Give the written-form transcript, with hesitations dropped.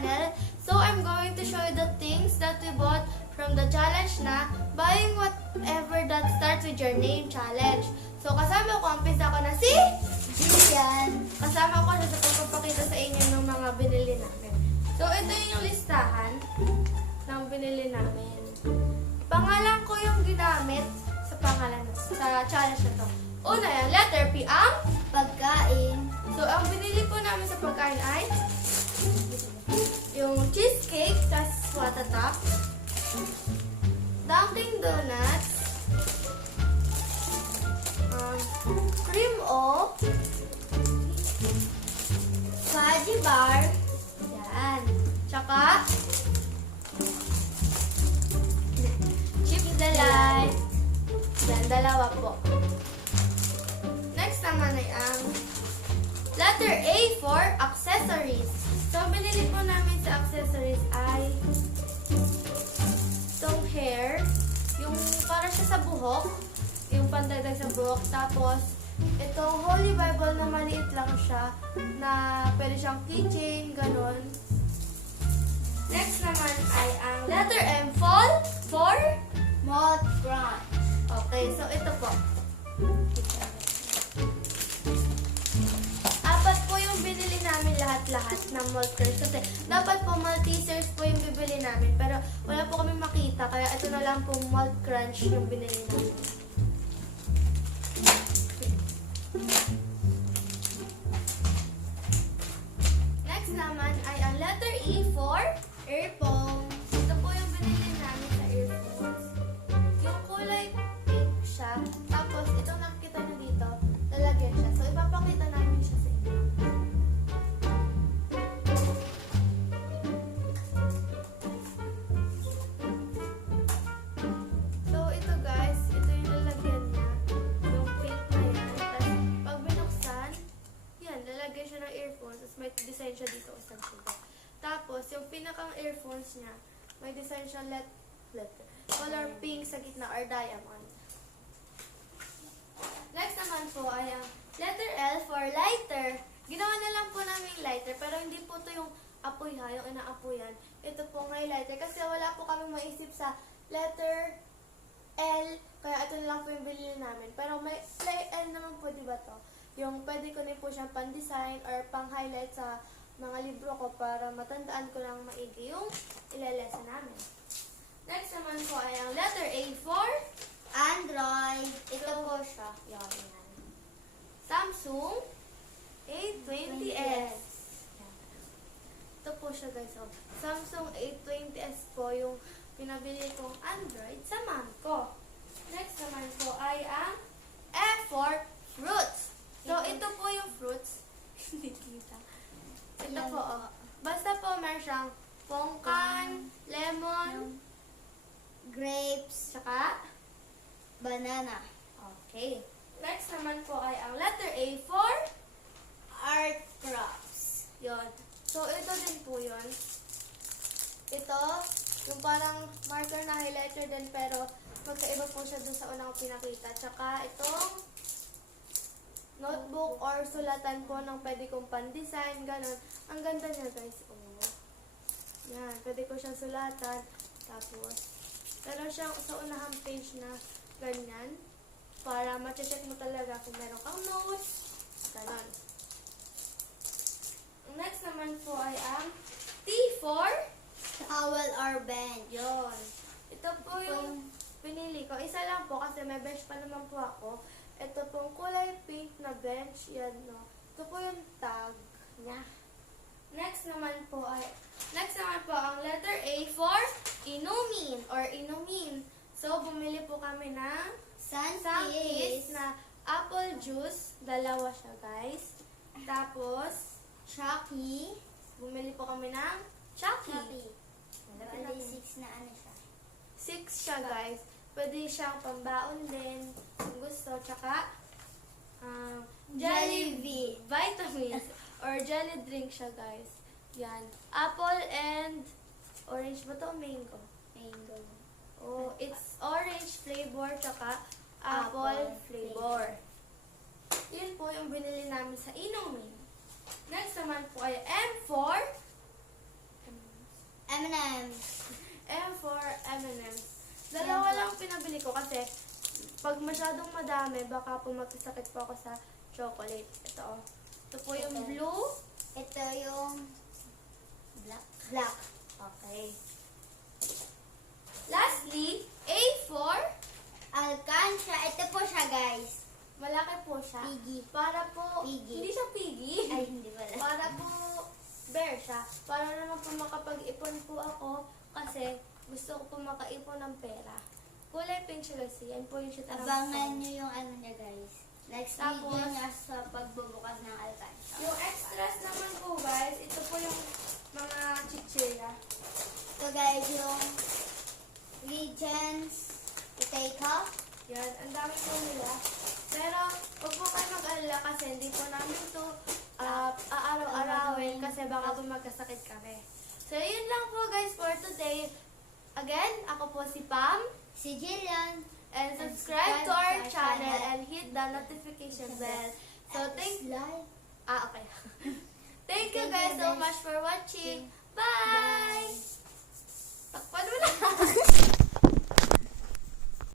channel. So I'm going to show you the things that we bought from the challenge na buying whatever that starts with your name challenge. So kasama ko, umpisa ko na si Jillian. kasama ko siya sa pagpapakita sa inyo ng mga binili namin. So ito yung listahan ng binili namin. Pangalan ko yung ginamit sa challenge na to. Una yan, letter P ang Pagkain. So, ang binili po namin sa pagkain ay yung cheesecake, tas watatap, Dunkin' Donuts, cream o, fudgy bar, yan, tsaka chips delight, yan, dalawa po. Next naman ay ang letter A for accessories. So, binili po namin sa accessories ay itong hair, yung para siya sa buhok, yung pandagdag sa buhok. Tapos, itong Holy Bible na maliit lang siya, na pwede siyang keychain, ganun. Next naman ay ang letter M for Malt Crunch. okay, so ito po. Apat po yung binili namin lahat-lahat ng malt crunch. Kasi dapat po Maltesers po yung bibili namin. Pero wala po kami makita. Kaya ito na lang po malt crunch yung binili namin. Next naman ay ang letter E for earphone. Ito po yung binili namin sa earphones. Yung kulay pink siya. Tapos itong nakikita nyo dito, lalagyan siya. So ipapakita namin siya sa inyo. So ito guys, ito yung lalagyan niya. Yung pink na yan. Tapos pag binuksan, yan, lalagyan siya ng earphones. Tapos may design siya dito sa dito. Tapos yung pinakang earphones niya, may design siya color pink sa gitna or diamond. Next naman po ay ang letter L for lighter. Ginawa na lang po namin yung lighter, pero hindi po ito yung apoy ha, yung inaapoyan. Ito po ng lighter kasi wala po kami maisip sa letter L, kaya ito na lang po yung bilhin namin. Pero may L naman po, di ba to? Yung pwede ko na po siyang pan-design or pang-highlight sa mga libro ko para matandaan ko lang maigi yung ilalesa namin. Next naman po ay ang letter A for Android. ito po siya. Yan. Samsung A20s. Yan. Ito po siya guys. Oh. Samsung A20s po yung pinabili kong Android sa mom ko. Next naman po ay ang F for fruits. So ito po yung fruits. Hindi kita. Ito po oh. Basta po meron siyang pongkan, lemon, Grapes. tsaka Banana. okay. Next naman po ay ang letter A for Art crafts. yon. So, ito din po yun. Ito, yung parang marker na highlighter din pero magkaiba po siya dun sa unang ko pinakita. Tsaka itong notebook or sulatan po ng pwede kong pan-design, ganun. Ang ganda niya guys. Oh. Yan, pwede ko siyang sulatan. Tapos, meron siyang sa unahang page na ganyan. Para ma-check mo talaga kung meron kang notes. Ganon. Ang next naman po ay ang T for Towel or bench. yon. Ito po yung pinili ko. Isa lang po kasi may bench pa naman po ako. Ito pong kulay pink na bench. Yan, no. Ito po yung tag niya. Next naman po ang letter A for inumin or inumin. So, bumili po kami ng Sunkist na apple juice. Dalawa siya, guys. Tapos, Chucky. bumili po kami ng Chucky. Bali 6 na ano siya. 6 siya, guys. Pwede siyang pambaon din kung gusto. Tsaka, jelly vitamins or jelly drink siya, guys. Yan. Apple and orange ba to? Mango. Mango. Oh, it's orange flavor tsaka apple flavor. Yun po yung binili namin sa inumin. Next naman po ay M4. M masyadong madami, baka po magkasakit po ako sa chocolate. Ito, oh. Ito po yung Ito. blue. Ito yung black. Black. Okay. Lastly, A for Alcansha. Ito po siya, guys. malaki po siya. Piggy. Para po, Piggy. hindi siya piggy. Ay, hindi pala. Para po bear siya. Para naman po makapag-ipon po ako kasi gusto ko po makaipon ng pera. Kulay pink siya guys. Yan po yung siya. Abangan nyo yung ano niya, guys. Next Tapos, video niya sa pagbubukas ng Alcansha. Yung extras naman po guys, ito po yung mga chichira. Ito, guys, yung Legends potato. Yan, ang dami po nila. Pero, huwag po kayo mag-alala kasi hindi po namin ito aaraw-arawin kasi baka po magkasakit kami. So, yun lang po guys for today. Again, ako po si Pam. Si Jillian. And subscribe to our channel and hit the notification bell. So, okay. Thank you guys so much for watching.